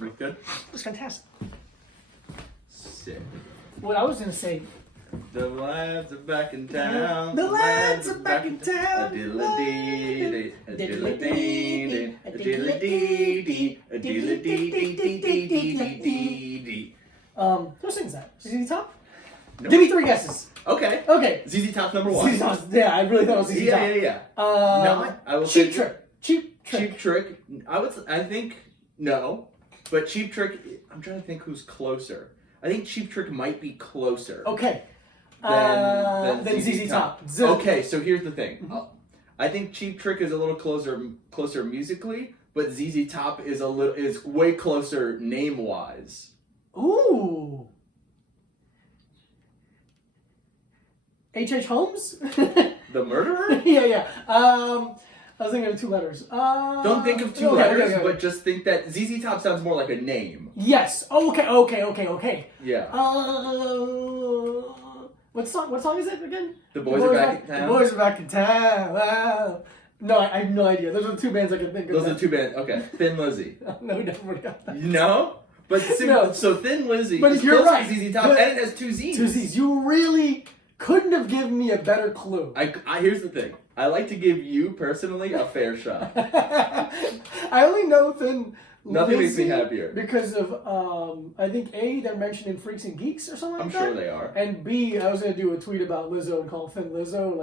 We good? It was fantastic. Sick. What I was gonna say. The lads are back in town. The lads are back in town. A diddle-a-dee, a diddle-a-dee, a diddle-a-dee, a diddle-a-dee. Who sings that? ZZ Top? No. Give me 3 guesses. Okay. Okay. ZZ Top number 1. ZZ Top. Yeah, I really thought it was ZZ Top. Yeah. I will Cheap say Trick. Cheap Trick. Cheap Trick. I think no, but Cheap Trick. I'm trying to think who's closer. I think Cheap Trick might be closer. Okay. Than ZZ Top. Okay, so here's the thing. Mm-hmm. I think Cheap Trick is a little closer musically, but ZZ Top is way closer name wise. Ooh. H.H. Holmes? The murderer? Yeah. I was thinking of 2 letters. Don't think of 2 letters, but just think that ZZ Top sounds more like a name. Yes. Okay. Yeah. What song is it again? The Boys Are Back in Town. The Boys Are Back in Town. Wow. No, I have no idea. Those are the 2 bands I can think of. Those are the 2 bands. Okay. Thin Lizzy. No, never got that. No? But No. So Thin Lizzy But is you're close right. to ZZ Top, and it has 2 Z's. 2 Z's. You really couldn't have given me a better clue. Here's the thing. I like to give you, personally, a fair shot. I only know Thin Nothing makes me Lizzy happier. because of, I think A, they're mentioned in Freaks and Geeks or something like I'm that. sure they are. And B, I was going to do a tweet about Lizzo and call Thin Lizzo,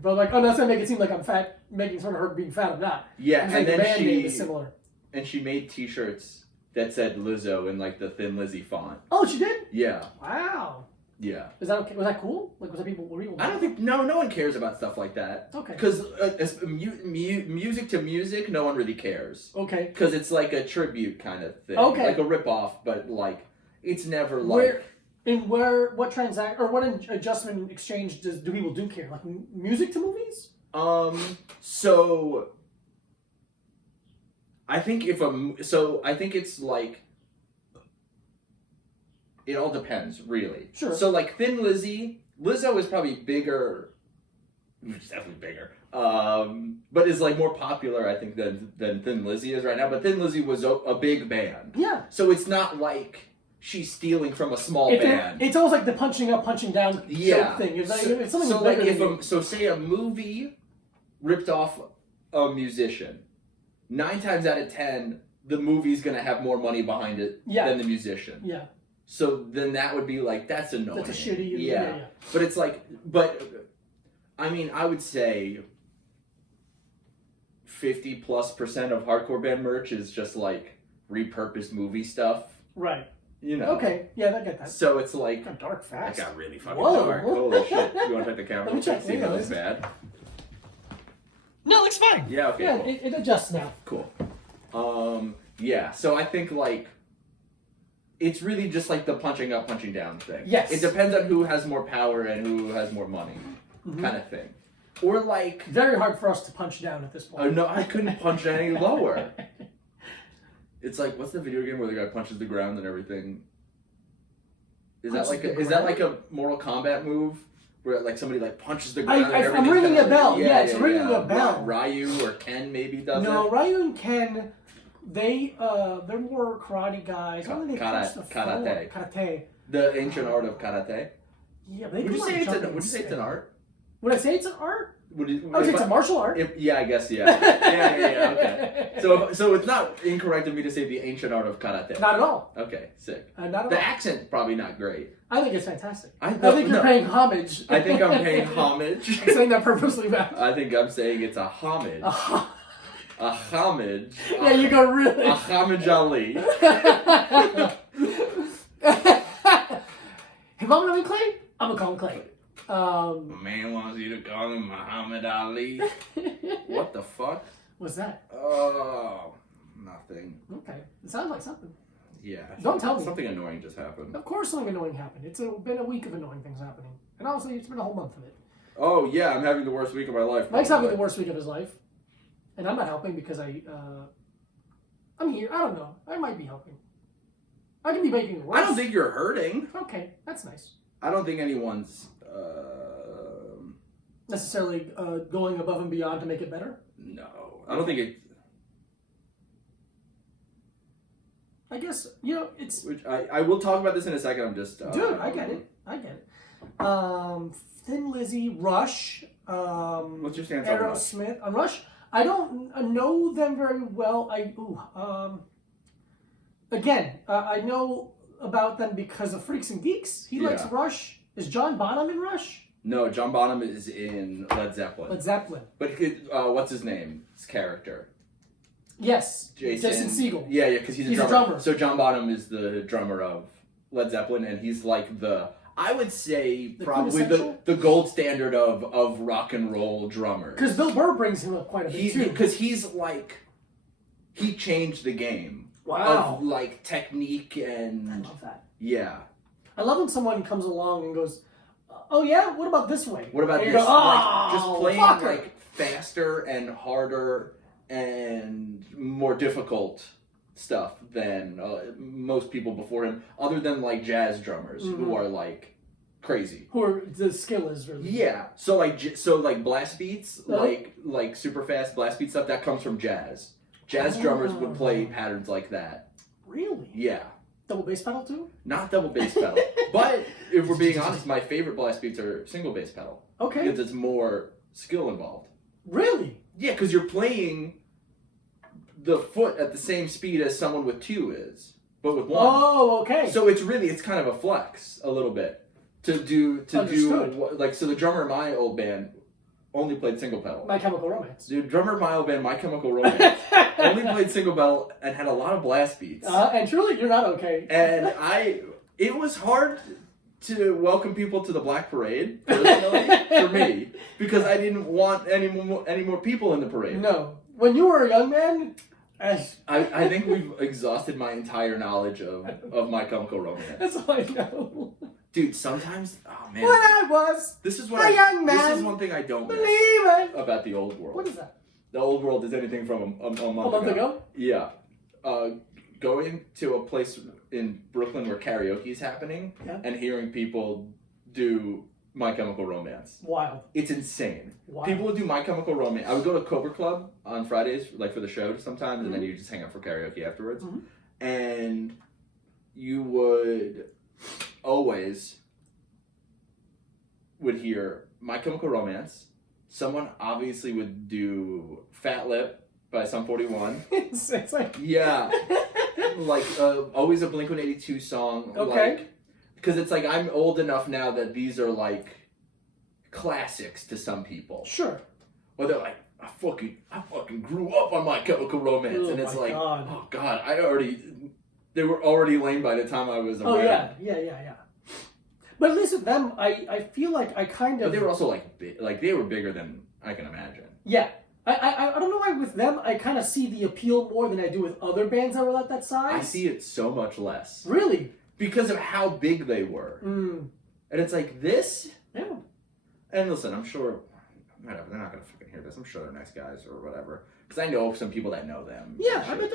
but oh, that's going to make it seem like I'm fat, making fun of her being fat. I'm not. Yeah, It's and like the then band name is similar. And she made T-shirts that said Lizzo in like the Thin Lizzy font. Oh, she did? Yeah. Wow. Yeah. Is that okay? Was that cool? Like, was that people? Were people? I don't think no one cares about stuff like that. Okay. Because music to music, no one really cares. Okay. Because it's like a tribute kind of thing. Okay. Like a rip-off, but like it's never like. What adjustment exchange do people do care? Like music to movies? So I think I think it's like. It all depends, really. Sure. So, like, Thin Lizzy, Lizzo is probably bigger, definitely bigger, but is, like, more popular, I think, than Thin Lizzy is right now. But Thin Lizzy was a big band. Yeah. So it's not like she's stealing from a small band. It's almost like the punching up, punching down joke thing. It's like, it's something so like, bigger so say a movie ripped off a musician, 9 times out of 10, the movie's going to have more money behind it than the musician. Yeah. So then that would be like, that's annoying. That's a shitty... Yeah. But it's like, I mean, I would say 50+% of hardcore band merch is just like repurposed movie stuff. Right. You know. Okay. Yeah, I get that. So it's like... Got dark fast. That got really fucking dark. Holy shit. You want to check the camera? Let me check. See if that looks bad. No, it looks fine. Yeah, okay. Yeah, cool. it adjusts now. Cool. Yeah, so I think like... It's really just like the punching up, punching down thing. Yes. It depends on who has more power and who has more money, kind of thing. Or like... Very hard for us to punch down at this point. No, I couldn't punch any lower. It's like, what's the video game where the guy punches the ground and everything? Is that like a Mortal Kombat move? Where like somebody like punches the ground and everything? I'm ringing kinda, a bell. Yeah, it's ringing a bell. Ryu or Ken maybe does it? No, Ryu and Ken... they're more karate guys. How do they punch the floor? Karate. The ancient art of karate. Yeah, but they Would you say it's an art? Would I say it's an art? I would say it's a martial art. Yeah, I guess, yeah. Yeah, okay. So it's not incorrect of me to say the ancient art of karate. Not at all. Okay, sick. Not at all. The accent's probably not great. I think it's fantastic. I think you're paying homage. I think I'm paying homage. I'm saying that purposely bad. I think I'm saying it's a homage. A homage. Yeah, you go really. A homage Ali. If I'm gonna be Clay, I'm gonna call him Clay. Man wants you to call him Muhammad Ali. What the fuck? What's that? Oh, nothing. Okay, it sounds like something. Yeah. Don't tell me. Something annoying just happened. Of course something annoying happened. It's been a week of annoying things happening. And honestly, it's been a whole month of it. Oh, yeah, I'm having the worst week of my life. Mike's having the worst week of his life. And I'm not helping because I'm here. I don't know. I might be helping. I can be making it worse. I don't think you're hurting. Okay, that's nice. I don't think anyone's... necessarily going above and beyond to make it better? No. I don't think it... I guess it's. Which I will talk about this in a second. I'm just Dude, I get it. Thin Lizzy, Rush. What's your stance on Rush? Aerosmith. On Rush, I don't know them very well. I know about them because of Freaks and Geeks. He likes Rush. Is John Bonham in Rush? No, John Bonham is in Led Zeppelin. But what's his name? His character. Yes, Jason Segel. Yeah, because he's a drummer. So John Bonham is the drummer of Led Zeppelin, and he's like I would say probably the gold standard of rock and roll drummers. Because Bill Burr brings him up quite a bit too. Because he's like, he changed the game. Wow. Of like technique and. I love that. Yeah. I love when someone comes along and goes, "Oh yeah, what about this way? What about this?" Go, just playing like faster and harder and more difficult stuff than most people before him, other than like jazz drummers who are like crazy. The skill is really So like blast beats, like super fast blast beat stuff that comes from jazz. Jazz drummers would play patterns like that. Really? Yeah. Double bass pedal too? Not double bass pedal, but if we're being honest, my favorite blast beats are single bass pedal. Okay. Because it's more skill involved. Really? Yeah, because you're playing the foot at the same speed as someone with two is, but with one. Oh, okay. So it's kind of a flex a little bit to do like, so the drummer in my old band only played single pedal. My Chemical Romance. The drummer in my old band, My Chemical Romance, only played single pedal and had a lot of blast beats. And truly, you're not okay. And it was hard to welcome people to the Black Parade, personally, for me, because I didn't want any more people in the parade. No. When you were a young man, I think we've exhausted my entire knowledge of My Chemical Romance. That's all I know. Dude, sometimes, oh man. When I was this is young man, this is one thing I don't believe it about the old world. What is that? The old world is anything from a month ago? Yeah. Going to a place in Brooklyn where karaoke is happening and hearing people do My Chemical Romance. Wild. It's insane. Wild. People would do My Chemical Romance. I would go to Cobra Club on Fridays, like for the show sometimes, and then you just hang out for karaoke afterwards. And you would always hear My Chemical Romance. Someone obviously would do Fat Lip by Sum 41. It's like... Yeah. Like, always a Blink-182 song. Okay. Like, because it's like, I'm old enough now that these are like classics to some people. Sure. Or they're like, I fucking grew up on My Chemical Romance. Oh, and it's like, God. oh God, they were already lame by the time I was around. Oh yeah. But at least with them, I feel like I kind of... But they were also like they were bigger than I can imagine. Yeah. I don't know why with them, I kind of see the appeal more than I do with other bands that were at that size. I see it so much less. Really? Because of how big they were. And it's like, this? Yeah. And listen, I'm sure, whatever, they're not going to fucking hear this. I'm sure they're nice guys or whatever. Because I know some people that know them. Yeah, I bet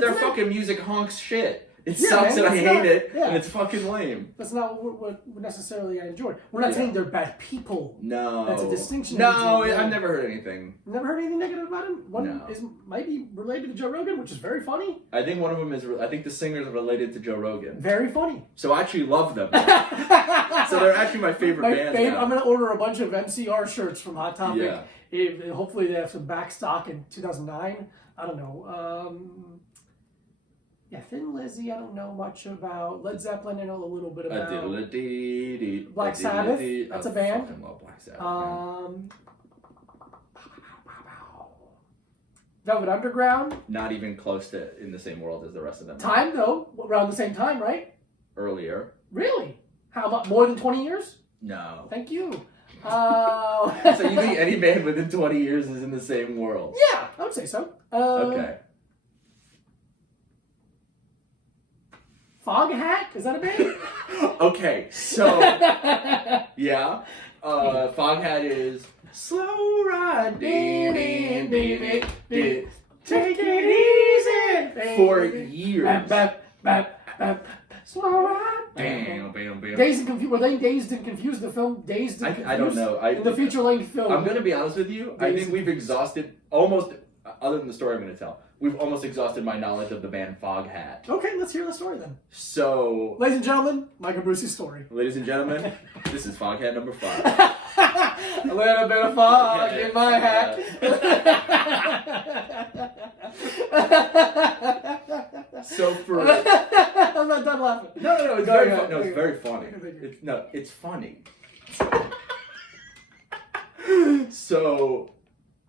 they're fucking music honks shit. It sucks and I hate it, and it's fucking lame. That's not what necessarily I enjoy. We're not saying they're bad people. No. That's a distinction. No, I've never heard anything. Never heard anything negative about him? One might be related to Joe Rogan, which is very funny. I think one of them is, I think the singer's related to Joe Rogan. Very funny. So I actually love them. So they're actually my favorite band now. I'm going to order a bunch of MCR shirts from Hot Topic. Yeah. Hopefully they have some back stock in 2009. I don't know. Yeah, Thin Lizzy, I don't know much about. Led Zeppelin, I know a little bit about. Black Sabbath, that's a band. I fucking love Black Sabbath. Velvet Underground. Not even close to in the same world as the rest of them. Time, though. Around the same time, right? Earlier. Really? How about more than 20 years? No. Thank you. So you think any band within 20 years is in the same world? Yeah, I would say so. Okay. Foghat? Is that a band? Okay, so yeah, Foghat is slow ride, take it easy for years. Slow ride. Dazed and Confused. Were they Dazed and Confused? The film Dazed and Confused. I don't know. In the feature length film. I'm gonna be honest with you. I think we've exhausted almost. Other than the story I'm going to tell, we've almost exhausted my knowledge of the band Foghat. Okay, let's hear the story then. So, Ladies and gentlemen, Mike and Brucey's story. ladies and gentlemen, this is Foghat number 5. A little bit of fog in my hat. So for I'm not done laughing. no, it's very funny. No, it's very funny. It's funny. So,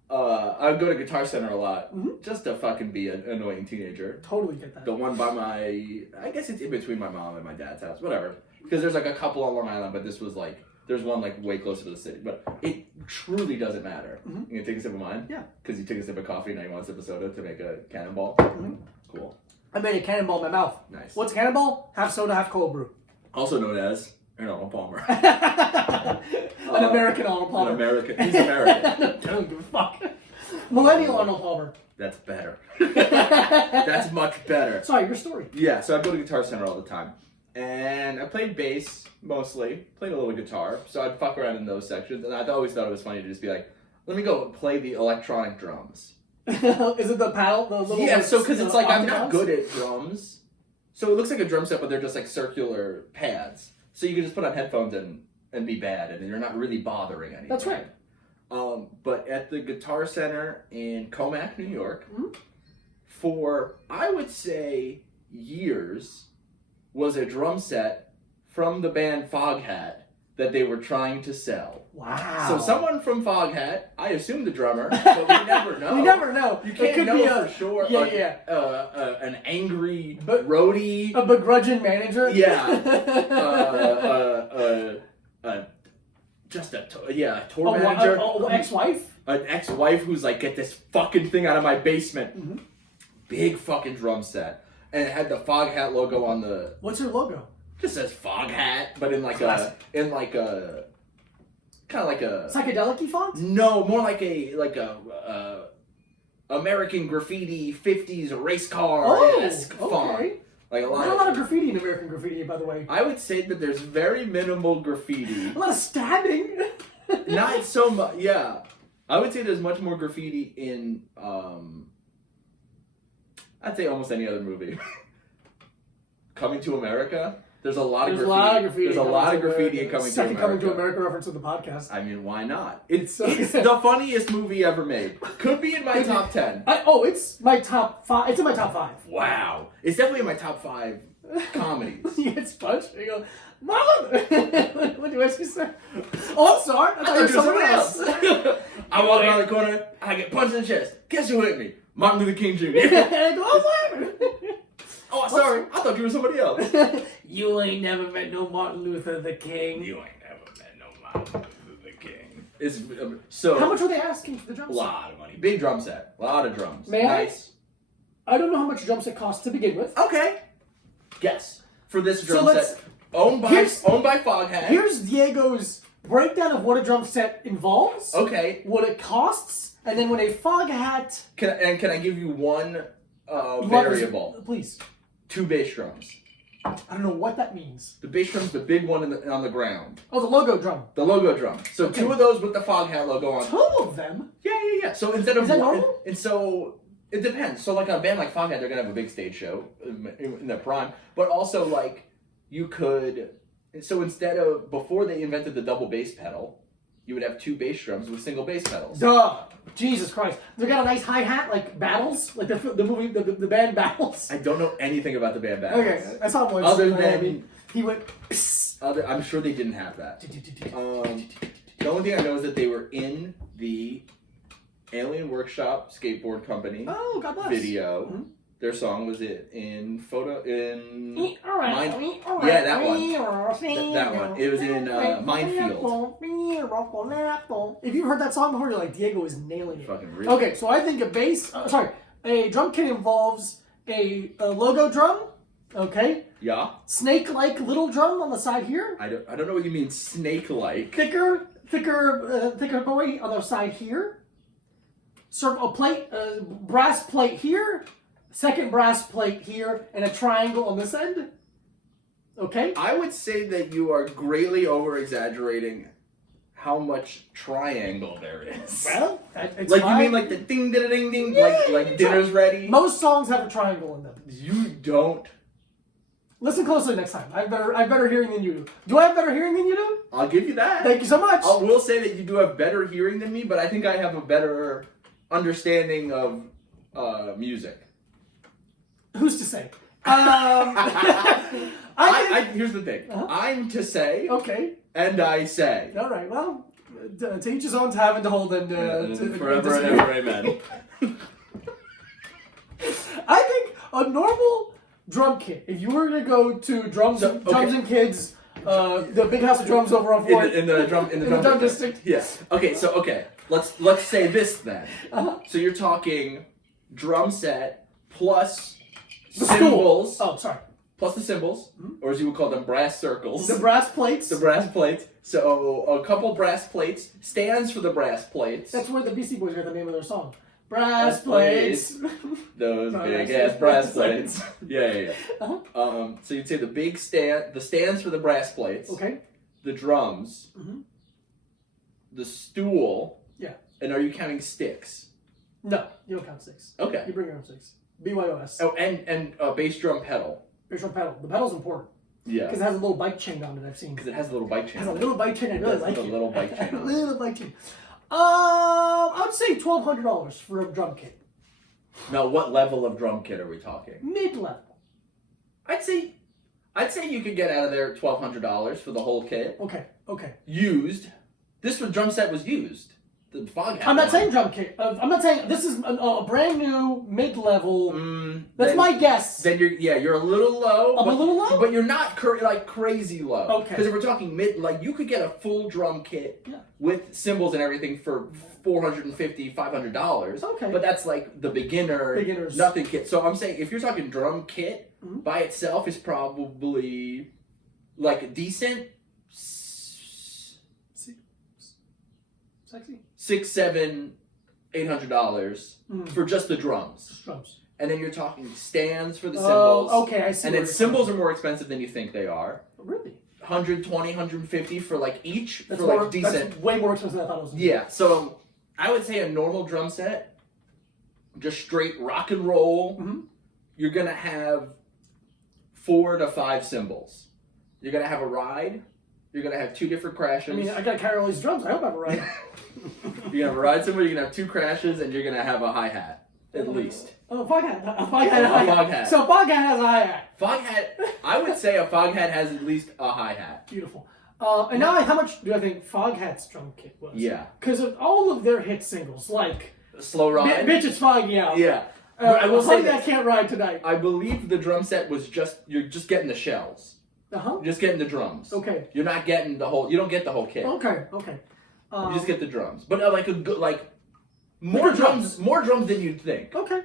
I would go to Guitar Center a lot, just to fucking be an annoying teenager. Totally get that. The one by I guess it's in between my mom and my dad's house, whatever. Because there's like a couple on Long Island, but this was like, there's one like way closer to the city. But it truly doesn't matter. You gonna take a sip of mine? Yeah. Because you took a sip of coffee, now you want a sip of soda to make a cannonball? Cool. I made a cannonball in my mouth. Nice. What's a cannonball? Half soda, half cold brew. Also known as Arnold Palmer. An American Arnold Palmer. An American. He's American. I don't give a fuck. Millennial Arnold Palmer. That's better. That's much better. Sorry, your story. Yeah, so I go to Guitar Center all the time. And I played bass, mostly. Played a little guitar. So I'd fuck around in those sections. And I always thought it was funny to just be like, let me go play the electronic drums. Is it the paddle? The little yeah, so because it's like, I'm not octagons? good at drums. So it looks like a drum set, but they're just like circular pads. So you can just put on headphones and be bad, and you're not really bothering anything. That's right. But at the Guitar Center in Comac, New York, for, I would say, years, was a drum set from the band Foghat that they were trying to sell. Wow. So someone from Foghat, I assume the drummer, but we never know. You never know. You can't know for sure. Yeah, An angry roadie. A begrudging manager? Yeah. Just a tour manager. Ex-wife? An ex-wife who's like, get this fucking thing out of my basement. Big fucking drum set. And it had the Foghat logo on the... What's your logo? Just says Foghat, but in like Classic. kind of like a... Psychedelic-y font? No, more like a American graffiti 50s race car-esque font. Like Not a lot of graffiti in American graffiti, by the way. I would say that there's very minimal graffiti. A lot of stabbing. Not so much, yeah. I would say there's much more graffiti in, I'd say almost any other movie. Coming to America, there's a lot of graffiti. There's a lot of graffiti in Coming to America. Second Coming to America reference of the podcast. I mean, why not? It's the funniest movie ever made. Could be in my top 10. It's my top 5. It's in my top 5. Wow. It's definitely in my top 5 comedies. You get punched and you go, Mom! What do you actually say? Oh, I'm sorry. I thought you were somebody else. I walk around the corner, I get punched in the chest. Guess who hit me? Martin Luther King Jr. And oh, Oh, sorry. I thought you were somebody else. You ain't never met no Martin Luther the King. You ain't never met no Martin Luther the King. It's so. How much were they asking for the drum set? A lot of money. Big drum set. A lot of drums. May nice. I don't know how much a drum set costs to begin with. Okay. Guess for this drum So set owned by Foghat. Here's Diego's breakdown of what a drum set involves. Okay. What it costs, and then what a Foghat. Can I give you one variable? Please. 2 bass drums. I don't know what that means. The bass drum's the big one on the ground. Oh, the logo drum. The logo drum. So 2 of those with the Foghat logo on. 2 of them? Yeah. So instead of Is that normal? And so it depends. So like a band like Foghat, they're gonna have a big stage show in their prime. But also like you could. So instead of before they invented the double bass pedal, you would have 2 bass drums with single bass pedals. Duh! Jesus Christ. They got a nice hi-hat, like Battles? Like the movie, the band Battles? I don't know anything about the band Battles. Okay, I saw him once. Other than... He went... Psst. I'm sure they didn't have that. The only thing I know is that they were in the Alien Workshop Skateboard Company Oh, God bless. video. Mm-hmm. Their song was it in Mind... Yeah, that one. That one. It was in Minefield. If you've heard that song before, you're like, Diego is nailing it. Fucking real. Okay, so I think a drum kit involves a logo drum, okay? Yeah. Snake-like little drum on the side here. I don't know what you mean snake-like. Thicker boy on the side here. Circle plate, brass plate here. Second brass plate here, and a triangle on this end. Okay? I would say that you are greatly over-exaggerating how much triangle there is. Well, it's Like, fine. you mean like the ding, ding, ding, ding, Yeah, like dinner's ready? Most songs have a triangle in them. You don't. Listen closely next time. I have better hearing than you do. Do I have better hearing than you do? I'll give you that. Thank you so much. I will say that you do have better hearing than me, but I think I have a better understanding of music. Who's to say? Here's the thing. Uh-huh. I'm to say, Okay. and I say. All right. Well, to each his own, to have and to hold, and Forever and ever, amen. I think a normal drum kit. If you were to go to drums and kids, the big house of drums over on Fourth in the drum district. Yes. Okay. Let's say this then. Uh-huh. So you're talking drum set plus The cymbals. stool. Oh, sorry. Plus the cymbals, or as you would call them, brass circles. The brass plates. The brass plates. So a couple brass plates, stands for the brass plates. That's where the Beastie Boys got the name of their song. Brass plates. Those Oh, big yes. ass brass plates. Yeah. Uh-huh. So you'd say the stands for the brass plates. Okay. The drums. Mhm. The stool. Yeah. And are you counting sticks? No, you don't count sticks. Okay. You bring your own sticks. BYOS. Oh, and a bass drum pedal. Bass drum pedal. The pedal's important. Yeah. Because it has a little bike chain on it, I've seen. Because it has a little bike It chain. has a little bike chain. I really like it. A little bike chain. A little bike chain. I would say $1,200 for a drum kit. Now, what level of drum kit are we talking? Mid-level. I'd say you could get out of there $1,200 for the whole kit. Okay. Used. This drum set was used. The Fog Hat. I'm not saying drum kit. I'm not saying this is a brand new mid-level. That's then, my guess. Then you're a little low. I'm a little low? But you're not crazy low. Okay. Because if we're talking mid, like you could get a full drum kit with cymbals and everything for $450, $500. Okay. But that's like the beginner's nothing kit. So I'm saying if you're talking drum kit by itself is probably like decent. Sexy. $600, $700, $800 for just the drums. Just drums. And then you're talking stands for the cymbals. Okay, I see. And then cymbals are more expensive than you think they are. Really? $120, $150 for like each. That's for like decent. That's way more expensive than I thought it was. Yeah. So I would say a normal drum set, just straight rock and roll. You're gonna have 4 to 5 cymbals. You're gonna have a ride. You're gonna have 2 different crashes. I mean, I gotta carry all these drums. I hope I have a ride. You're gonna have a ride cymbal. You're gonna have 2 crashes, and you're gonna have a hi hat at least. Oh, Fog Hat. A Fog Hat. So Fog Hat has a hi hat. Fog Hat. I would say a Fog Hat has at least a hi hat. Beautiful. And now, how much do I think Fog Hat's drum kit was? Yeah. Because of all of their hit singles, like Slow Ride. Bitch, it's foggy out. Yeah. I will say that I can't ride tonight. I believe the drum set was you're just getting the shells. You're just getting the drums. Okay. You're not getting the whole. You don't get the whole kit. Okay. You just get the drums, but more drums than you'd think. Okay.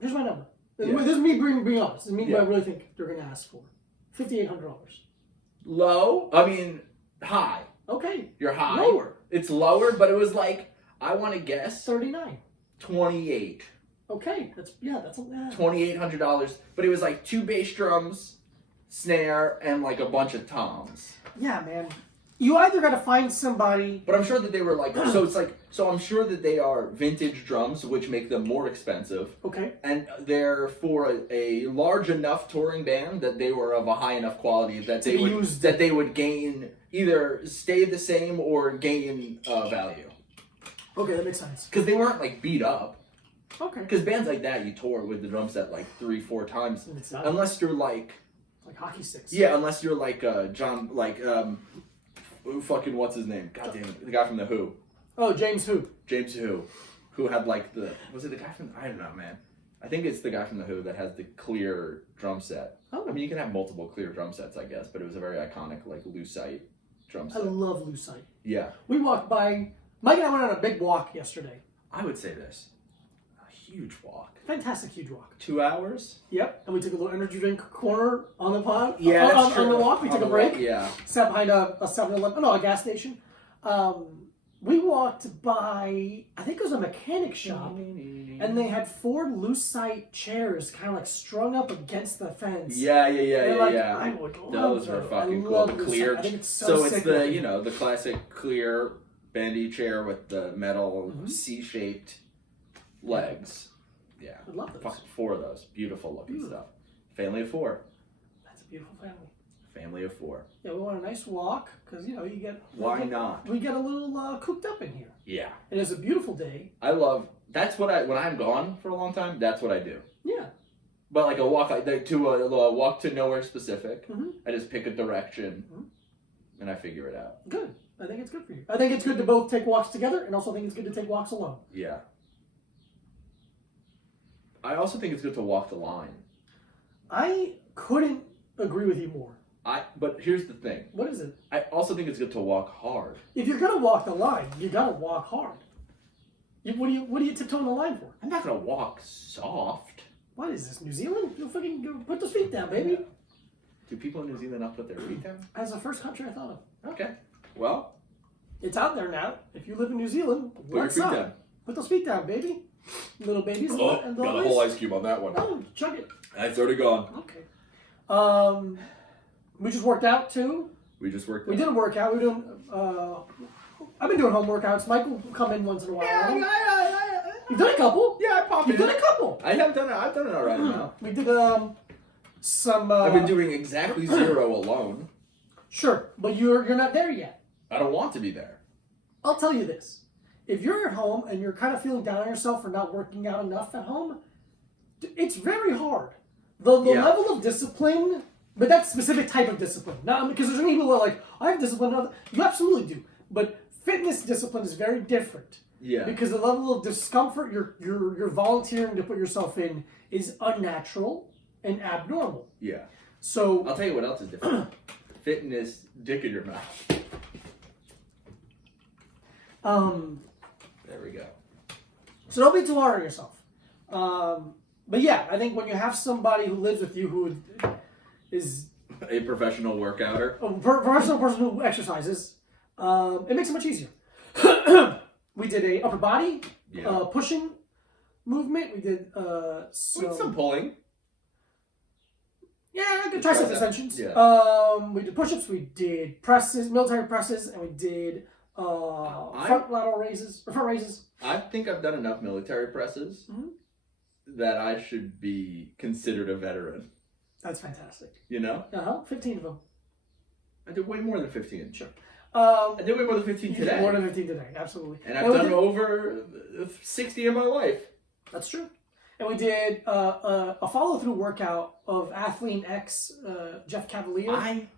Here's my number. Yeah. This is me being honest. This is me what I really think they're going to ask for. $5,800. Low. I mean, high. Okay. You're high. Lower. It's lower, but it was like I want to guess 39. 28. Okay. That's $2,800, but it was like 2 bass drums, snare, and like a bunch of toms. Yeah, man. You either got to find somebody. But I'm sure that they were like, so I'm sure that they are vintage drums, which make them more expensive. Okay. And they're for a large enough touring band that they were of a high enough quality that they would gain, either stay the same or gain value. Okay, that makes sense. Because they weren't like beat up. Okay. Because bands like that, you tour with the drum set like 3-4 times. And it's not unless you're like hockey sticks. Yeah, unless you're like what's his name? God damn it. The guy from The Who. Oh, James Who? James Who. Who had like was it the guy from, I don't know, man. I think it's the guy from The Who that has the clear drum set. Oh. I mean, you can have multiple clear drum sets, I guess, but it was a very iconic, like, lucite drum set. I love lucite. Yeah. We walked by, Mike and I went on a big walk yesterday. I would say this. A huge walk. Fantastic huge walk. 2 hours? Yep, and we took a little energy drink corner on the pod. Yeah, on the walk, we took a break. Yeah. Sat behind a 7-Eleven, a gas station. We walked by, I think it was a mechanic shop, and they had 4 lucite chairs kind of like strung up against the fence. Yeah. I would love those are fucking cool. The clear. I think it's so it's sick the looking. the classic clear bendy chair with the metal C-shaped legs. Yeah. I love those. Fucking 4 of those. Beautiful looking stuff. Family of 4. That's a beautiful family. Family of 4. Yeah, we want a nice walk because you get. Why not? We get a little cooped up in here. Yeah. And it's a beautiful day. I love. That's what when I'm gone for a long time. That's what I do. Yeah. But like a walk to a walk to nowhere specific. Mm-hmm. I just pick a direction, and I figure it out. Good. I think it's good for you. I think it's good to both take walks together, and also think it's good to take walks alone. Yeah. I also think it's good to walk the line. I couldn't agree with you more. But here's the thing. What is it? I also think it's good to walk hard. If you're gonna walk the line, you gotta walk hard. What are you tiptoeing the line for? I'm not gonna walk soft. What is this, New Zealand? You fucking go put those feet down, baby. Do people in New Zealand not put their feet down? That's the first country I thought of. Okay. Well, it's out there now. If you live in New Zealand, put your feet down. Put those feet down, baby. Little babies. Oh, and got a whole ice cube on that one. Oh, chug it. It's already gone. Okay. We just worked out too. We just worked out. We did a workout. We're doing. I've been doing home workouts. Michael will come in once in a while. Yeah, You've done a couple. Yeah, I popped You've done a couple. I have done it. I've done it all right now. We did some. I've been doing exactly 0 alone. Sure, but you're not there yet. I don't want to be there. I'll tell you this. If you're at home and you're kind of feeling down on yourself for not working out enough at home, it's very hard. The level of discipline, but that specific type of discipline. Not because there's people who are like, I have discipline. You absolutely do. But fitness discipline is very different. Yeah. Because the level of discomfort you're volunteering to put yourself in is unnatural and abnormal. Yeah. So I'll tell you what else is different. Fitness, dick in your mouth. There we go. So don't be too hard on yourself. But yeah, I think when you have somebody who lives with you who is a professional workouter, a professional person who exercises, it makes it much easier. We did a upper body pushing movement. We did some pulling. Yeah, good tricep extensions. Yeah. We did push-ups. We did presses, military presses, and we did front raises. I think I've done enough military presses that I should be considered a veteran. That's fantastic. You know? 15 of them. I did way more than 15. Sure. I did way more than 15 today. More than 15 today, absolutely. And I've done over 60 in my life. That's true. And we did a follow-through workout of Athlete X, Jeff Cavalier. I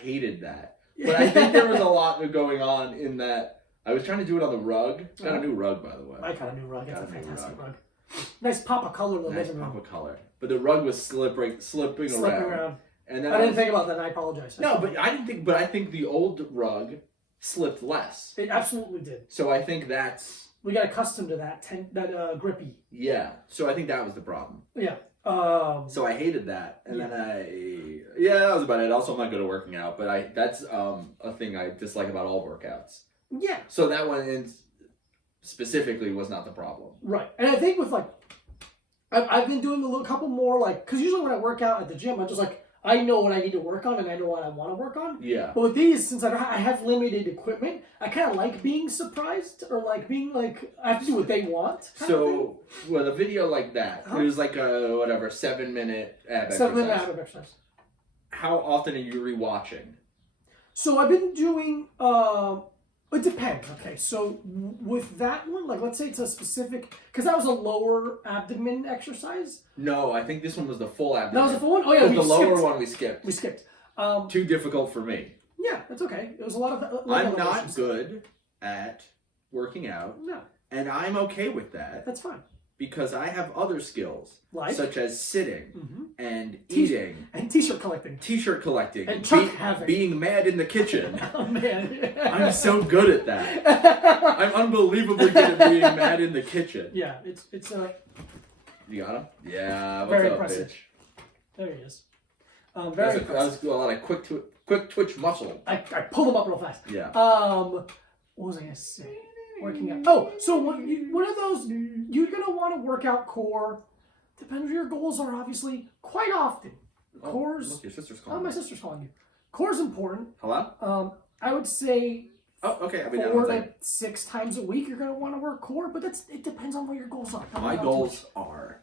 hated that. But I think there was a lot going on in that. I was trying to do it on the rug. Got a new rug, by the way. I got a new rug. It's a fantastic rug. Nice pop of color in the living room. Nice pop of color. But the rug was slipping around. And then I didn't think about that, and I apologize. No, but I didn't think. But I think the old rug slipped less. It absolutely did. So I think that's. We got accustomed to that grippy. Yeah. So I think that was the problem. Yeah. So I hated that, and then that was about it. Also, I'm not good at working out, but that's a thing I dislike about all workouts. Yeah. So that one specifically was not the problem. Right, and I think with I've been doing a couple more because usually when I work out at the gym, I'm just I know what I need to work on and I know what I want to work on. Yeah. But with these, since I have limited equipment, I kind of like being surprised or being I have to do what they want. So with a video like that, it was a 7-minute ab exercise. 7-minute ab exercise. How often are you rewatching? So I've been doing. It depends. Okay, so with that one, let's say it's a specific, because that was a lower abdomen exercise. No, I think this one was the full abdomen. That was the full one? Oh yeah, the lower one we skipped. We skipped. Too difficult for me. Yeah, that's okay. It was a lot of. I'm not good at working out. No. And I'm okay with that. That's fine. Because I have other skills, such as sitting and eating and t-shirt collecting, and being mad in the kitchen. Oh man, I'm so good at that. I'm unbelievably good at being mad in the kitchen. Yeah, it's You got him? Yeah. What's very up, impressive. Bitch? There he is. Very impressive. That was a lot of quick twitch muscle. I pulled him up real fast. Yeah. What was I going to say? Working out. Oh, so one of those, you're going to want to work out core. Depends what your goals are, obviously. Quite often. Core's... Look, your sister's calling. Oh, my sister's calling you. Core's important. Hello? I would say... Oh, okay. I'll be down. 4 to 6 times a week you're going to want to work core, but it depends on what your goals are. My goals are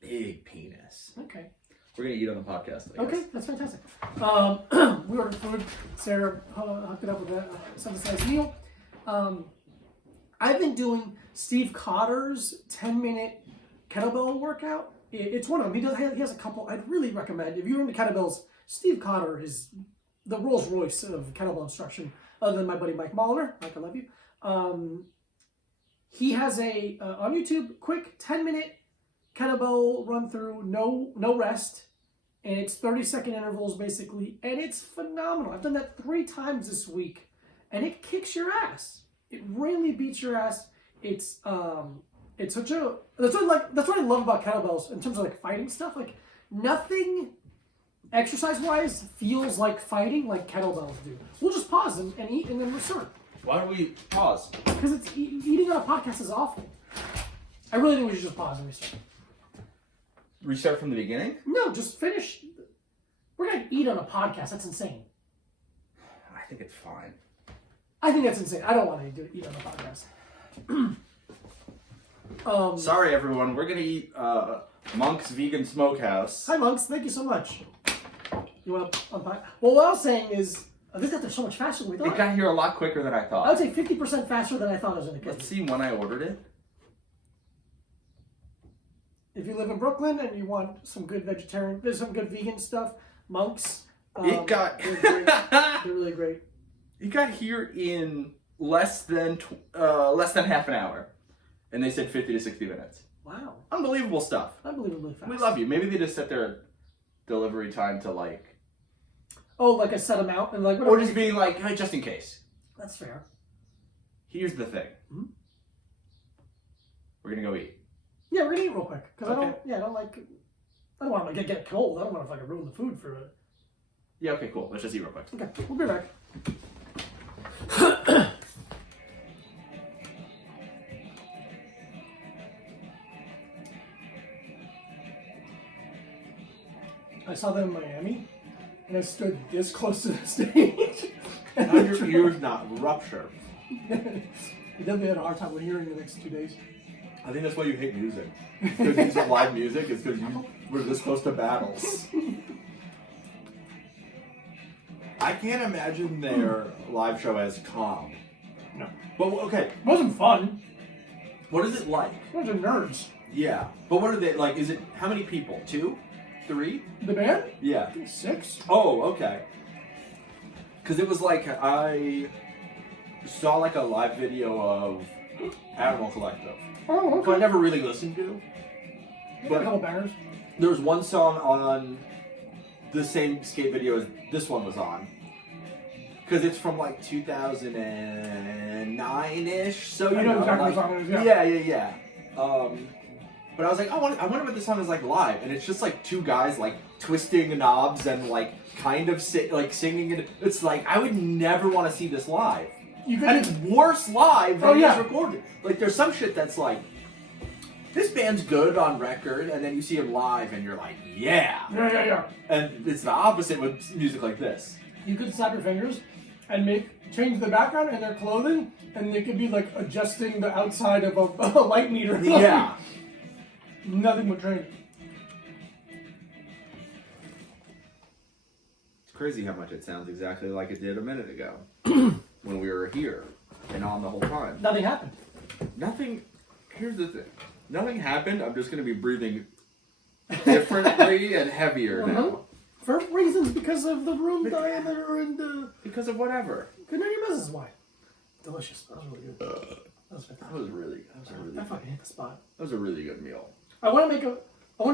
big penis. Okay. We're going to eat on the podcast, I guess. Okay, that's fantastic. We ordered food. Sarah hooked it up with a subsidized meal. I've been doing Steve Cotter's 10-minute kettlebell workout. It's one of them. He has a couple. I'd really recommend. If you're into kettlebells, Steve Cotter is the Rolls Royce of kettlebell instruction, other than my buddy Mike Mulliner. Mike, I love you. He has a on YouTube quick 10-minute kettlebell run through, no rest, and it's 30-second intervals basically, and it's phenomenal. I've done that 3 times this week, and it kicks your ass. It really beats your ass. It's such a that's what I love about kettlebells in terms of like fighting stuff. Like nothing exercise-wise feels like fighting like kettlebells do. We'll just pause and eat and then restart. Why don't we pause? Because it's eating on a podcast is awful. I really think we should just pause and restart. Restart from the beginning? No, just finish. We're going to eat on a podcast. That's insane. I think it's fine. I think that's insane. I don't want to eat on a podcast. Sorry, everyone. We're going to eat Monk's Vegan Smokehouse. Hi, Monks. Thank you so much. You want to unpack? Well, what I was saying is, this got there so much faster than we thought. It got here a lot quicker than I I thought. would say 50% faster than I thought it was going to get. Let's see when I ordered it. If you live in Brooklyn and you want some good vegetarian, there's some good vegan stuff, Monks. It got... They're great. They're really great. It got here in less than half an hour. And they said 50 to 60 minutes. Wow. Unbelievable stuff. Unbelievably fast. We love you. Maybe they just set their delivery time to like... Oh, like a set amount? And like, or just being like, hey, just in case. That's fair. Here's the thing. Mm-hmm. We're going to go eat. Yeah, we're going to eat real quick. Because Okay. I don't want to get cold. I don't want to fucking ruin the food for it. Yeah, okay, cool. Let's just eat real quick. Okay, we'll be back. I saw them in Miami, and I stood this close to the stage. Now your ears not rupture. I definitely had a hard time with hearing the next 2 days. I think that's why you hate music. Because you use live music, it's because we're this close to battles. I can't imagine their live show as calm. No. But, okay. It wasn't fun. What is it like? A bunch of nerds. Yeah. But what are they, like, is it, how many people? 2? 3? The band? Yeah. I think 6. Oh, okay. Because it was like, I saw like a live video of Animal Collective. Oh, Who I okay. never really listened to. But a couple bangers. There was one song on the same skate video as this one was on. Because it's from like 2009-ish. So, I know exactly like, what song it is, yeah. Yeah. But I was like, I wonder what this song is like live. And it's just like 2 guys like twisting knobs and like kind of singing it. It's like, I would never want to see this live. And it's worse live than it's recorded. Like, there's some shit that's like, this band's good on record, and then you see them live, and you're like, yeah. Yeah. And it's the opposite with music like this. You could snap your fingers and change the background and their clothing, and they could be like adjusting the outside of a light meter. Yeah. Nothing would change. It's crazy how much it sounds exactly like it did a minute ago. When we were here and on the whole time. Nothing happened. Nothing. Here's the thing. Nothing happened. I'm just going to be breathing differently and heavier now. For reasons because of the room diameter and because of whatever. Good on your business why. Delicious. That was really good. That was fantastic. That was a really fucking hit the spot. That was a really good meal. I want to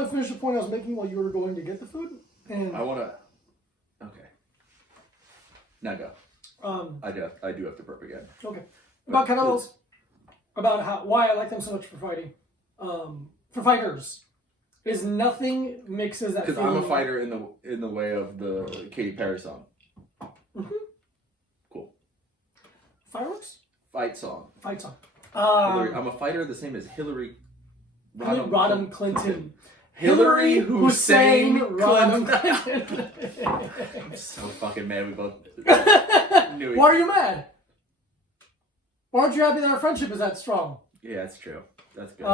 finish the point I was making while you were going to get the food. And Okay. Now go. I do have to burp again. Okay. About kettlebells. About why I like them so much for fighting. For fighters. Is nothing mixes that because I'm a fighter in the way of the Katy Perry song. Mm-hmm. Cool. Fireworks? Fight song. Fight song. I'm a fighter the same as Hillary Rodham Clinton. Hillary Hussein Rodham Clinton. Clinton. I'm so fucking mad we both knew it. Why are you mad? Why aren't you happy that our friendship is that strong? Yeah, that's true. That's good.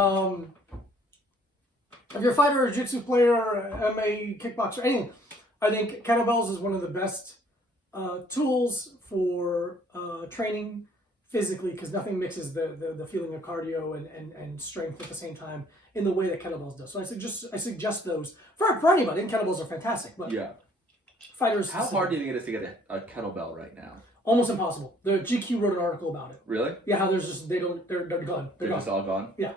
If you're a fighter, a jiu-jitsu player, MMA, kickboxer, anything, I think kettlebells is one of the best tools for training physically, because nothing mixes the feeling of cardio and strength at the same time in the way that kettlebells do. So I suggest those for anybody. And kettlebells are fantastic, but yeah. Fighters. How hard do you think it is to get a kettlebell right now? Almost impossible. The GQ wrote an article about it. Really? Yeah, how there's just they're gone. They're just all gone? Yeah.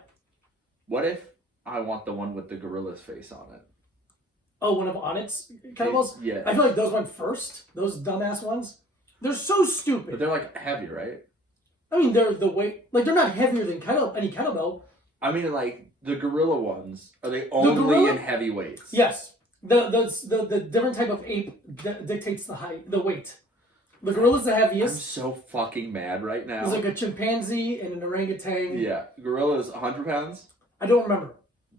What if I want the one with the gorilla's face on it? Oh, one of Onnit's kettlebells? Yeah. I feel like those went first. Those dumbass ones. They're so stupid. But they're like heavy, right? I mean, they're the weight. Like, they're not heavier than any kettlebell. I mean, like, the gorilla ones, are they only in heavy weights? Yes. The different type of ape dictates the height, the weight. The gorilla's the heaviest. I'm so fucking mad right now. There's like a chimpanzee and an orangutan. Yeah. Gorilla's 100 pounds? I don't remember.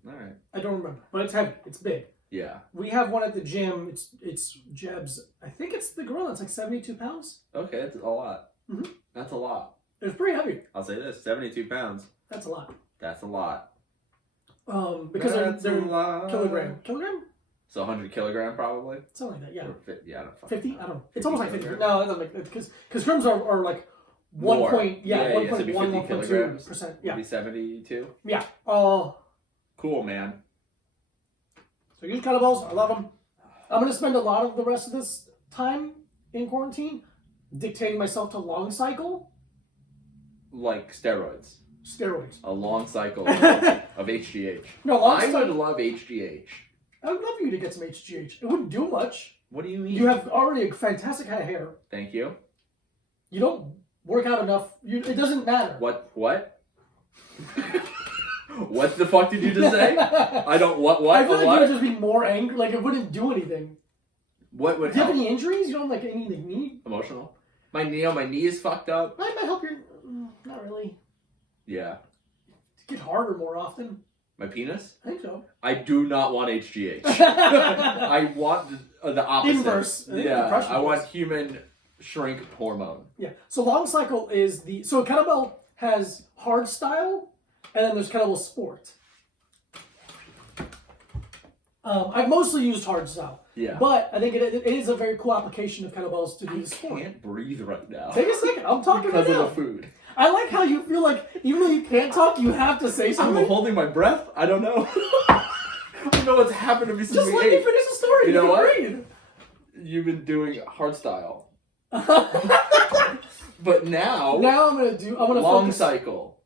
All right. I don't remember. But it's heavy. It's big. Yeah. We have one at the gym. It's Jeb's. I think it's the gorilla. It's like 72 pounds. Okay, that's a lot. Mm-hmm. That's a lot. It's pretty heavy. I'll say this, 72 pounds. That's a lot. That's a lot. Because they're a lot. Kilogram? So 100 kilogram probably? Something like that, yeah. Or 50, yeah, I don't 50? I don't know. It's 50 almost like 50. kilograms? No, it doesn't make because grams are like 1 More. point, yeah, Yeah, so it'd be 1.1, 50 kilograms. 1.2%. Yeah. Maybe 72? Yeah. Cool, man. So use kettlebells. I love them. I'm going to spend a lot of the rest of this time in quarantine dictating myself to long cycle. Like steroids. Steroids. A long cycle of HGH. No, long I cycle. would love HGH. I would love you to get some HGH. It wouldn't do much. What do you mean? You have already a fantastic head of hair. Thank you. You don't work out enough. It doesn't matter. What? What the fuck did you just say? I don't. What? I feel like what? you would just be more angry. Like, it wouldn't do anything. What would Do you help? have any injuries? You don't have like any knee? Emotional. My knee is fucked up. That might help your. Not really. Yeah. Get harder more often. My penis? I think so. I do not want HGH. I want the opposite. Inverse. Yeah. I want human shrink hormone. Yeah. So long cycle is so kettlebell has hard style, and then there's kettlebell sport. I've mostly used hard style. Yeah. But I think it is a very cool application of kettlebells to do the sport. I can't breathe right now. Take a second. I'm talking because right now. of the food. I like how you feel like even though you can't talk, you have to say something. I'm holding my breath. I don't know. I don't know what's happened to me since Just we let ate. me finish the story. You know can what? Breathe. You've been doing hard style. But now I'm gonna long focus. cycle.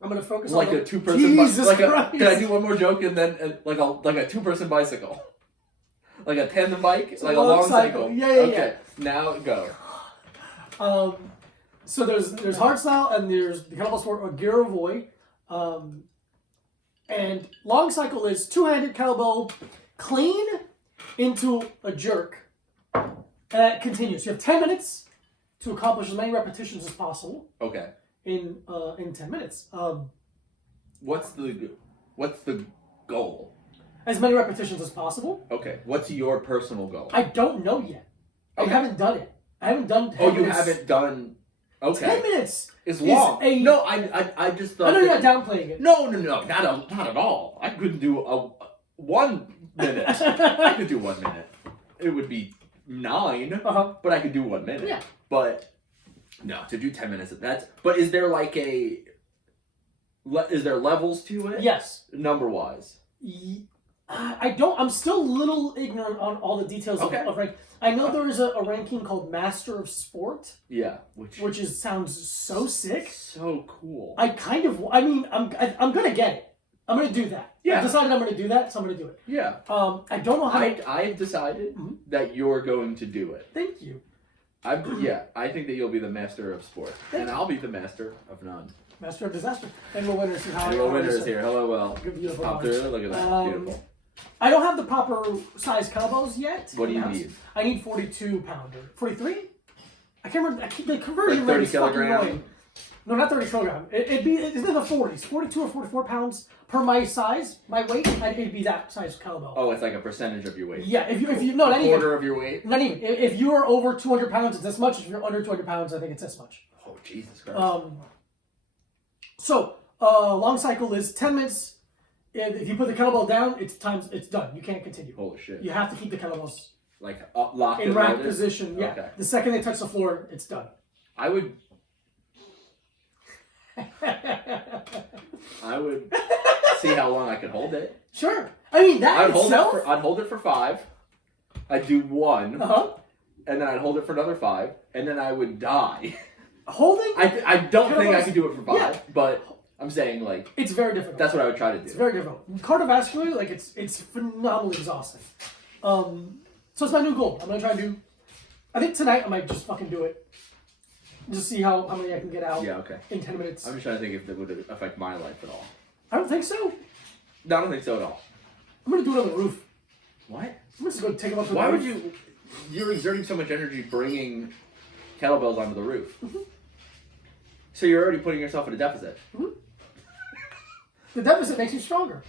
I'm gonna focus Like on a two-person Jesus bicycle. Christ. Can I do one more joke and then like a two-person bicycle? Like a tandem bike? It's like a long cycle. Yeah. Okay. Now go. So there's hard style and there's the kettlebell sport or gear avoid. And long cycle is two-handed kettlebell clean into a jerk. And that continues. You have 10 minutes to accomplish as many repetitions as possible. Okay. In 10 minutes. What's the goal? As many repetitions as possible. Okay. What's your personal goal? I don't know yet. Okay. I haven't done it. I haven't done 10 you minutes. haven't done. Okay. 10 minutes. It's long. a- No, I just thought. I know you're not downplaying it. No, not at all. I couldn't do 1 minute. I could do 1 minute. It would be 9, but I could do 1 minute. Yeah. But no, to do 10 minutes. But is there like is there levels to it? Yes. Number wise. I'm still a little ignorant on all the details of rank. I know there is a ranking called Master of Sport. Yeah, which sounds so sick. So cool. I'm gonna get it. I'm gonna do that. Yeah. I've decided I'm gonna do that, so I'm gonna do it. Yeah. I don't know how. I've decided that you're going to do it. Thank you. I think that you'll be the master of sport, and I'll be the master of none. Master of disaster. And Will Winter is how Will Winter is here. Hello, Will. Good, beautiful. Pop through. Look at that. Beautiful. I don't have the proper size kettlebells yet. What do you need? I need 42 pounder. 43? I can't remember. The conversion Like 30 rate is fucking kilogram? annoying. No, not 30 kilogram. It's in the 40s, 42 or 44 pounds per my size, my weight. It'd be that size kettlebell. Oh, it's like a percentage of your weight. Yeah, if you no, not even quarter of your weight. Not even. If you are over 200 pounds, it's this much. If you're under 200 pounds, I think it's this much. Oh, Jesus Christ. So long cycle is 10 minutes. And if you put the kettlebell down, it's done. You can't continue. Holy shit. You have to keep the kettlebells Like locked in rack position. Yeah. Okay. The second they touch the floor, it's done. I would see how long I could hold it. Sure. I mean that I'd hold it for 5. I'd do 1. And then I'd hold it for another 5, and then I would die. Holding? I don't think I could do it for 5, yeah. but I'm saying like it's very difficult. That's what I would try to do. It's very difficult. Cardiovascularly, like it's phenomenally exhausting. So it's my new goal. I'm gonna try to do. I think tonight I might just fucking do it. Just see how many I can get out. Yeah. Okay. In 10 minutes. I'm just trying to think if it would affect my life at all. I don't think so. No, I don't think so at all. I'm gonna do it on the roof. What? I'm just gonna take them up to the Why roof. would you? You're exerting so much energy bringing kettlebells onto the roof. Mm-hmm. So you're already putting yourself in a deficit. Mm-hmm. The deficit makes you stronger.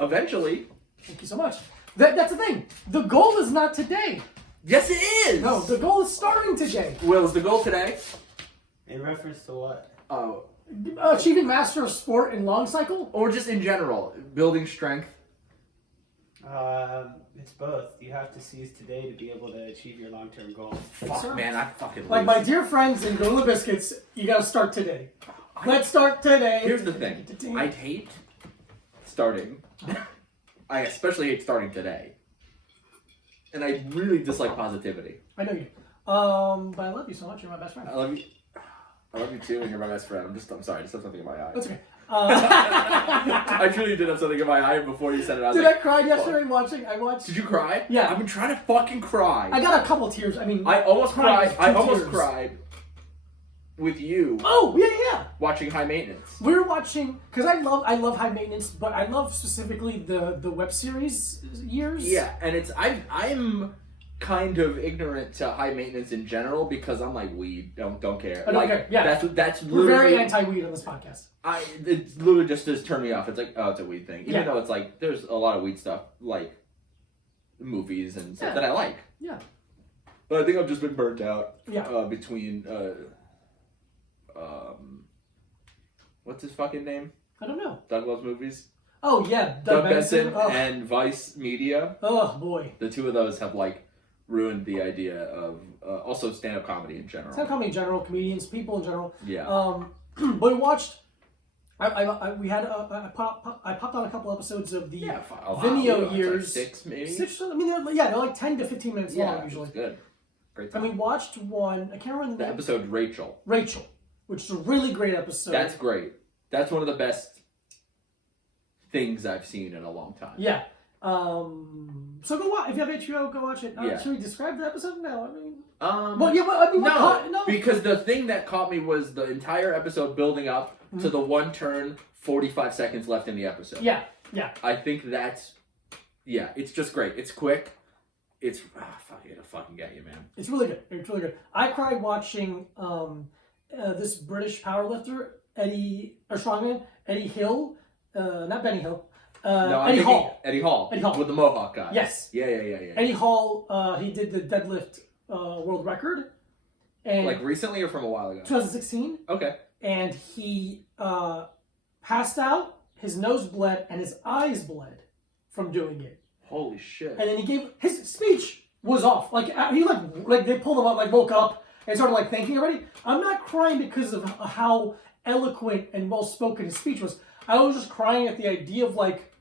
Eventually. Thank you so much. That's the thing. The goal is not today. Yes, it is. No, the goal is starting today. Will, is the goal today? In reference to what? Oh. Achieving master of sport in long cycle? Or just in general, building strength. It's both. You have to seize today to be able to achieve your long-term goal. Fuck, man, I fucking lose. Like my dear friends in Gorilla Biscuits, you gotta start today. Let's start today. Here's the thing. I hate starting. I especially hate starting today. And I really dislike positivity. I know you. But I love you so much. You're my best friend. I love you too, and you're my best friend. I'm sorry, I just have something in my eye. That's okay. I truly did have something in my eye before you said it. I cried yesterday watching. I watched. Did you cry? Yeah. I've been trying to fucking cry. I got a couple tears. I mean, I almost cried. I almost tears. cried with you. Oh yeah. Watching High Maintenance. We're watching because I love High Maintenance, but I love specifically the web series years. Yeah, and I'm kind of ignorant to High Maintenance in general because I'm like weed. Don't care. I don't care. Yeah. That's We're literally very anti-weed on this podcast. It's literally just turned me off. It's like, oh, it's a weed thing. Even Yeah. though it's like there's a lot of weed stuff like movies and stuff that I like. Yeah. But I think I've just been burnt out. Yeah. Between what's his fucking name? I don't know. Doug loves movies. Oh yeah, Doug Benson Oh. and Vice Media. Oh boy. The two of those have like ruined the idea of also stand-up comedy in general. Stand-up comedy in general, comedians, people in general. Yeah. But I watched. I popped on a couple episodes of the Vimeo years. Like 6 maybe. 6. I mean, they're like 10 to 15 minutes long usually. It's good. Great time. And we watched one. I can't remember the the name. episode Rachel. Rachel, which is a really great episode. That's great. That's one of the best things I've seen in a long time. Yeah. So go watch. If you have HBO, go watch it. Yeah. Should we describe the episode? No, I mean. Well, yeah, but I mean, no, because the thing that caught me was the entire episode building up to the one turn, 45 seconds left in the episode. Yeah, yeah. I think that's, it's just great. It's quick. It's, fuck, it'll fucking get you, man. It's really good. It's really good. I cried watching this British powerlifter, Eddie Hill, not Benny Hill. Eddie Hall. Eddie Hall. With the Mohawk guy. Yes. Yeah. Eddie Hall, he did the deadlift world record. And like recently or from a while ago? 2016. Okay. And he passed out, his nose bled, and his eyes bled from doing it. Holy shit. And then he gave, his speech was off. Like, he like they pulled him up, like woke up, and started like thanking everybody. I'm not crying because of how eloquent and well-spoken his speech was. I was just crying at the idea of like,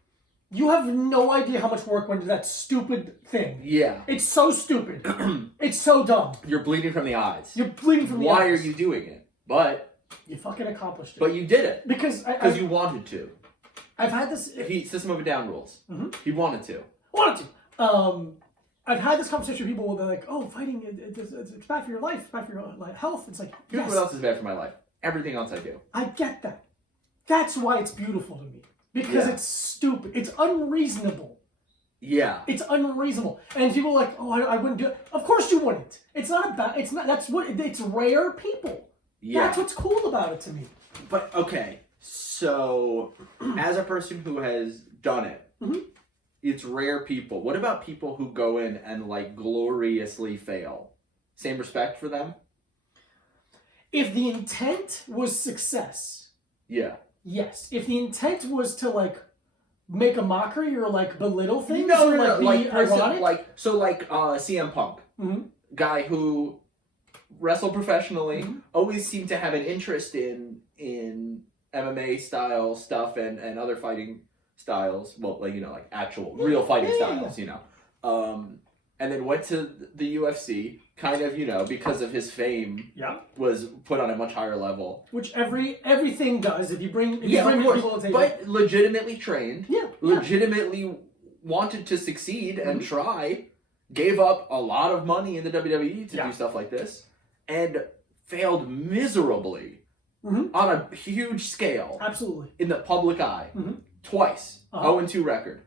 you have no idea how much work went into that stupid thing. Yeah. It's so stupid. It's so dumb. You're bleeding from the eyes. You're bleeding from the eyes. Why are you doing it? But you fucking accomplished it. But you did it. Because you wanted to. I've had this... System of a Down rules. Mm-hmm. He wanted to. I've had this conversation with people where they're like, oh, fighting, it's bad for your life, it's bad for your health. It's like, Here's what else is bad for my life. Everything else I do. I get that. That's why it's beautiful to me. Because it's stupid. It's unreasonable. Yeah. It's unreasonable. And people are like, oh, I wouldn't do it. Of course you wouldn't. It's not about, it's rare people. Yeah. That's what's cool about it to me. But, okay, so as a person who has done it, it's rare people. What about people who go in and, like, gloriously fail? Same respect for them? If the intent was success, Yeah. yes. If the intent was to, like, make a mockery or, like, belittle things No, or, like, be ironic. CM Punk, guy who wrestled professionally, always seemed to have an interest in MMA style stuff and other fighting styles. Well, like, you know, like actual real fighting styles, you know. And then went to the UFC, kind of, you know, because of his fame, was put on a much higher level. Which everything does. If you bring of course, people to the table. but legitimately trained, Yeah. legitimately wanted to succeed and try, gave up a lot of money in the WWE to do stuff like this, and failed miserably on a huge scale. Absolutely. In the public eye. Twice. 0-2 record.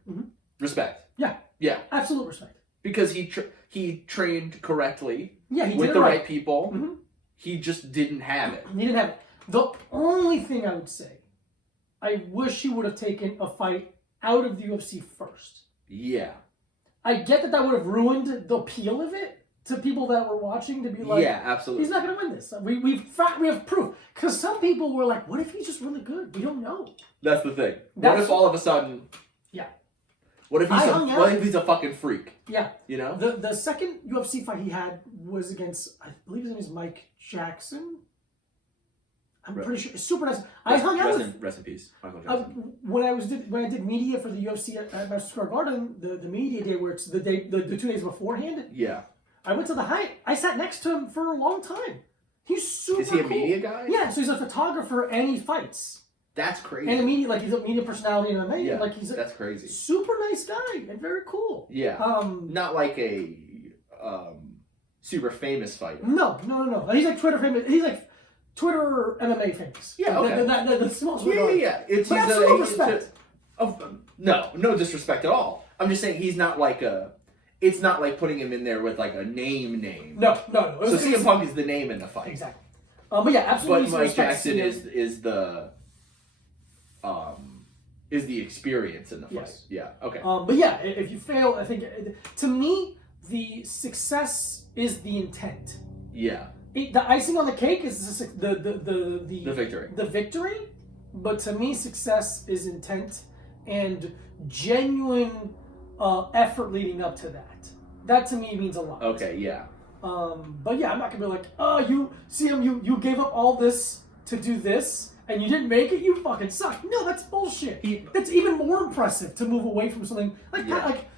Respect. Yeah. Yeah. Absolute respect. Because he trained correctly he with did the it right people. He just didn't have it. He didn't have it. The only thing I would say, I wish he would have taken a fight out of the UFC first. Yeah. I get that would have ruined the appeal of it to people that were watching to be like, yeah, absolutely. He's not going to win this. We have proof. Because some people were like, what if he's just really good? We don't know. That's the thing. What if all of a sudden... Yeah. What if he's a fucking freak? Yeah. You know? The second UFC fight he had was against, I believe his name is Mike Jackson. I'm pretty sure. Super nice. I hung out with... Rest in peace, Michael Jackson. When I did media for the UFC at Madison Square Garden, the media day where it's the 2 days beforehand. Yeah. I went to the Hyatt. I sat next to him for a long time. He's super cool. Is he a media guy? Yeah, so he's a photographer and he fights. That's crazy. And he's a media personality in MMA. Yeah, like that's crazy. Super nice guy and very cool. Yeah. Not like a super famous fighter. No. And he's like Twitter famous. He's like Twitter MMA famous. Yeah, okay. The small Yeah. It's absolute respect. No disrespect at all. I'm just saying he's not like a... It's not like putting him in there with like a name. No. So CM Punk is the name in the fight. Exactly. But yeah, absolutely. But Mike Jackson is the experience in the fight. Yes. Yeah. Okay. But yeah, if you fail, I think to me the success is the intent. Yeah. The icing on the cake is the victory. The victory, but to me, success is intent and genuine effort leading up to that. That to me means a lot. Okay. Yeah. But yeah, I'm not gonna be like, oh, you gave up all this to do this, and you didn't make it. You fucking suck. No, that's bullshit. That's even more impressive to move away from something like that. Like,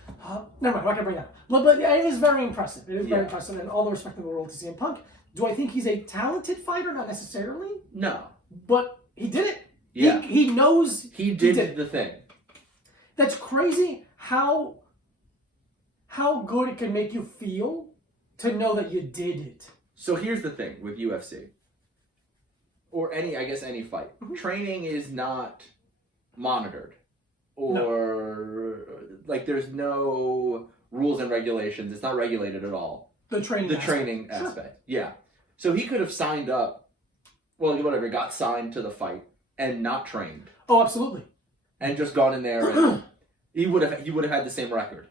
never mind. I'm not gonna bring that up. But it is very impressive. It is very impressive, and all the respect in the world to CM Punk. Do I think he's a talented fighter? Not necessarily. No. But he did it. Yeah. He knows he did the thing. That's crazy how good it can make you feel to know that you did it. So here's the thing with UFC. Or any fight. Training is not monitored. Or like there's no rules and regulations. It's not regulated at all. The training aspect. Sure. Yeah. So he could have signed up, got signed to the fight and not trained. Oh, absolutely. And just gone in there and he would have had the same record.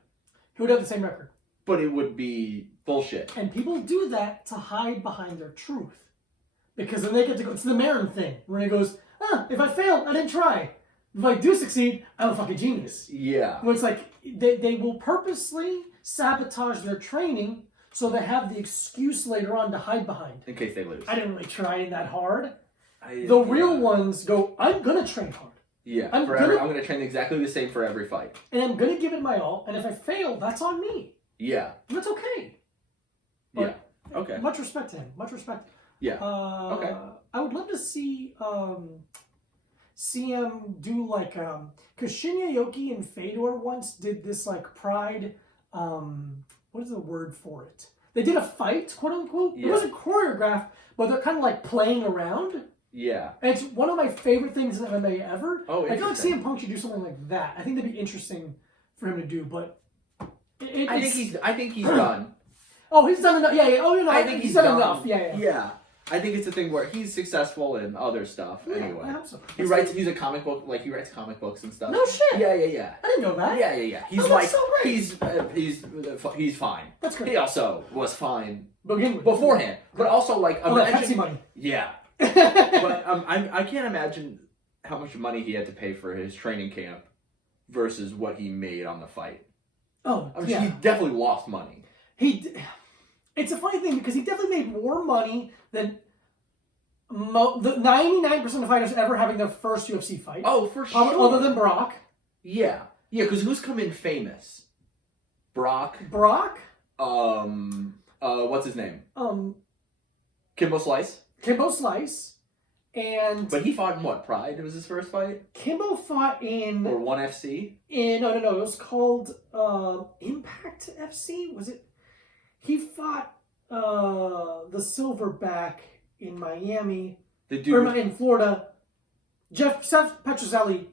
He would have the same record. But it would be bullshit. And people do that to hide behind their truth. Because then they get to go, it's the Marin thing, where it goes, if I fail, I didn't try. If I do succeed, I'm a fucking genius. Yeah. Where it's like, they will purposely sabotage their training so they have the excuse later on to hide behind. In case they lose. I didn't really try that hard. The real ones go, I'm going to train hard. Yeah. I'm going to train exactly the same for every fight. And I'm going to give it my all. And if I fail, that's on me. Yeah. And that's okay. But yeah. Okay. Much respect to him. Much respect. Yeah. Okay. I would love to see CM do like because Shinya Aoki and Fedor once did this like Pride. What is the word for it? They did a fight, quote unquote. Yeah. It wasn't choreographed, but they're kind of like playing around. Yeah. And it's one of my favorite things in MMA ever. Oh, I feel like CM Punk should do something like that. I think that'd be interesting for him to do, but I think he's done. Oh, he's done enough. Yeah, yeah. Oh, I think he's done enough. Yeah. Yeah. I think it's a thing where he's successful in other stuff. Yeah, anyway, I hope so. He's a comic book. Like he writes comic books and stuff. No shit. Yeah. I didn't know that. Yeah. He's that's so great. he's fine. That's great. He also was fine Beforehand. but also like Pepsi money. Yeah. But I can't imagine how much money he had to pay for his training camp versus what he made on the fight. Oh, I mean, he definitely lost money. It's a funny thing because he definitely made more money than the 99% of fighters ever having their first UFC fight. Oh, for sure. Other than Brock. Yeah, because who's come in famous? Brock. What's his name? Kimbo Slice. But he fought in what? Pride? It was his first fight. Kimbo fought in or ONE FC. No. It was called Impact FC. Was it? He fought the Silverback in Miami. In Florida. Seth Petrozelli.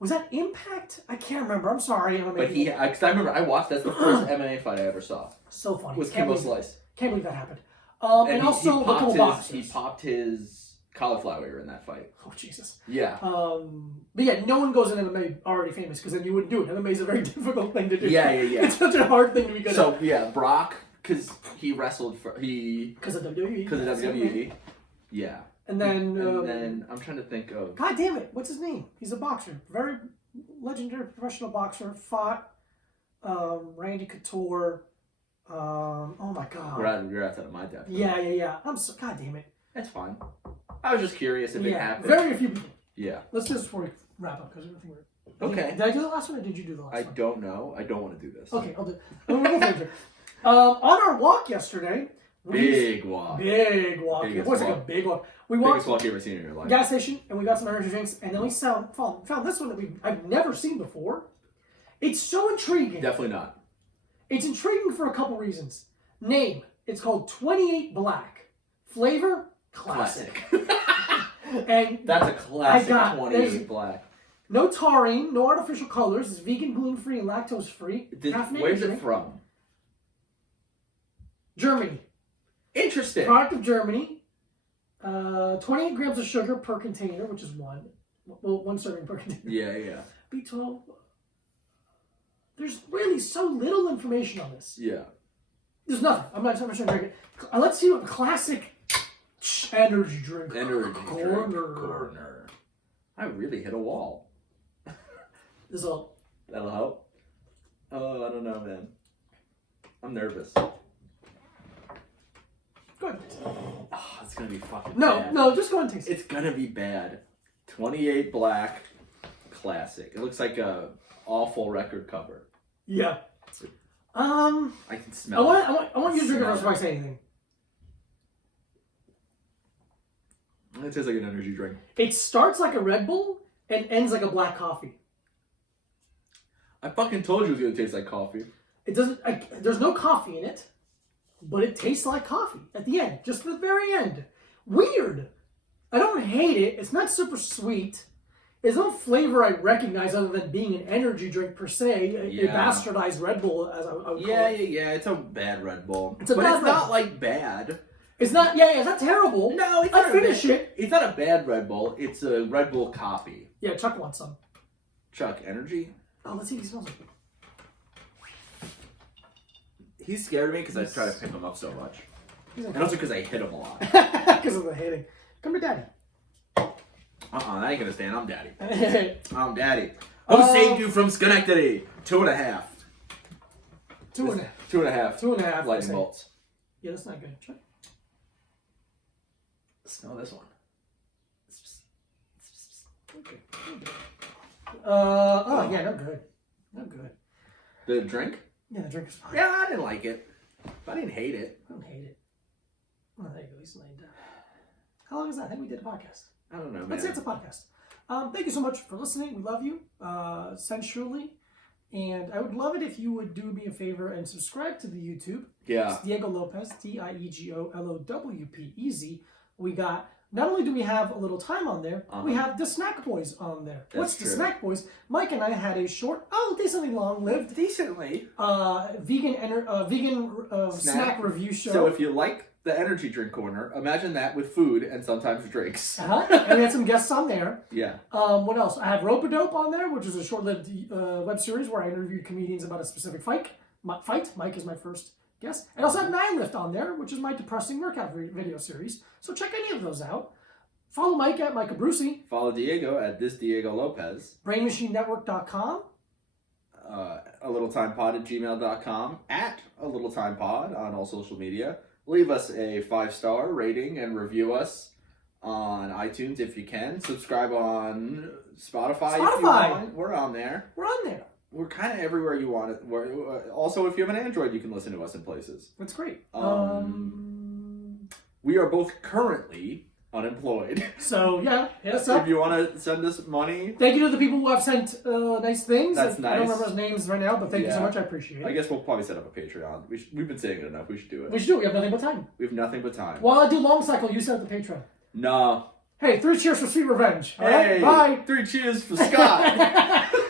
Was that Impact? I can't remember. I'm sorry. But because I remember I watched. That's the first MMA fight I ever saw. So funny. Was Kimbo Slice. Can't believe that happened. And also the couple boxers. He popped his cauliflower ear in that fight. Oh Jesus. Yeah. But yeah, no one goes in MMA already famous because then you wouldn't do it. MMA is a very difficult thing to do. Yeah. It's such a hard thing to be good at. So yeah, Brock, because he wrestled because of WWE. Because of WWE. Yeah. And then I'm trying to think of. God damn it! What's his name? He's a boxer, very legendary professional boxer. Fought Randy Couture. Oh my God. You're outside of my depth. Yeah. God damn it. That's fine. I was just curious if it happened. Very few. Yeah. Let's do this before we wrap up because I think we're. Okay. Did I do the last one or did you do the last one? I don't know. I don't want to do this. Okay, I'll do it. We'll go further. On our walk yesterday. Big walk. It was like a big walk. We walked. Biggest walk you ever seen in your life. Gas station, and we got some energy drinks, and then we found this one that I've never seen before. It's so intriguing. Definitely not. It's intriguing for a couple reasons. Name: it's called 28 Black. Flavor: classic. And that's a classic 28 Black. No taurine, no artificial colors. It's vegan, gluten-free, and lactose-free. Where's it from? Germany. Interesting. Product of Germany. 28 grams of sugar per container, which is one serving per container. Yeah. B12. There's really so little information on this. Yeah. There's nothing. I'm not sure to drink it. Let's see what classic energy drink. Corner. I really hit a wall. That'll help. Oh, I don't know, man. I'm nervous. Good. Oh, it's gonna be fucking bad. No, just go and taste it. It's gonna be bad. 28 Black classic. It looks like a awful record cover. Yeah. I can smell it. I want you to drink it before I say anything. It tastes like an energy drink. It starts like a Red Bull and ends like a black coffee. I fucking told you it was gonna taste like coffee. It doesn't. There's no coffee in it, but it tastes like coffee at the end, just the very end. Weird. I don't hate it. It's not super sweet. There's no flavor I recognize other than being an energy drink per se. A bastardized Red Bull, as I would call it. Yeah. It's a bad Red Bull. It's not like bad. It's not. Yeah. It's not terrible. No, it's not. I finish it. It's not a bad Red Bull. It's a Red Bull copy. Yeah, Chuck wants some. Chuck, energy. Oh, let's see if he smells it. He's scared of me because I try to pick him up so much. And also because I hit him a lot. Because of the hitting. Come to daddy. That ain't gonna stand. I'm daddy. I'm daddy. Who saved you from Schenectady? 2.5. 2.5. 2.5. 2.5. Lightning bolts. Yeah, that's not good. Try. Smell this one. Okay. Yeah, no good. No good. The drink? Yeah, the drink is fine. Yeah, I didn't like it. I didn't hate it. I don't hate it. Well, there you go. He's laid down. How long is that? I think we did a podcast. I don't know, man. Let's say it's a podcast. Thank you so much for listening. We love you, sensually. And I would love it if you would do me a favor and subscribe to the YouTube. Yeah. It's Diego Lopez, DiegoLopez. We got not only do we have a little time on there, we have the Snack Boys on there. What's the Snack Boys? Mike and I had a short, decently long-lived, Decently. vegan snack review show. So if you like the energy drink corner, imagine that with food and sometimes drinks. And we had some guests on there. Yeah. What else? I have Rope-a-Dope on there, which is a short-lived web series where I interviewed comedians about a specific fight. Mike is my first guest. I also have Nine Lift on there, which is my depressing workout video series. So check any of those out. Follow Mike at Mike Abruzzi. Follow Diego at this Diego Lopez. BrainMachineNetwork.com. A Little Time Pod at gmail.com. At A Little Time Pod on all social media. Leave us a 5-star rating and review us on iTunes if you can. Subscribe on Spotify if you want. We're on there. We're on there. We're kind of everywhere you want it. Also, if you have an Android, you can listen to us in places. That's great. We are both currently unemployed. So, yeah, hit us up. If you want to send us money. Thank you to the people who have sent nice things. That's nice. I don't remember those names right now, but thank you so much. I appreciate it. I guess we'll probably set up a Patreon. We've been saying it enough. We should do it. We should do it. We have nothing but time. We have nothing but time. While I do Long Cycle, you set up the Patreon. No. Hey, 3 cheers for Sweet Revenge. All hey, right? Bye. 3 cheers for Scott.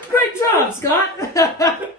Great job, Scott.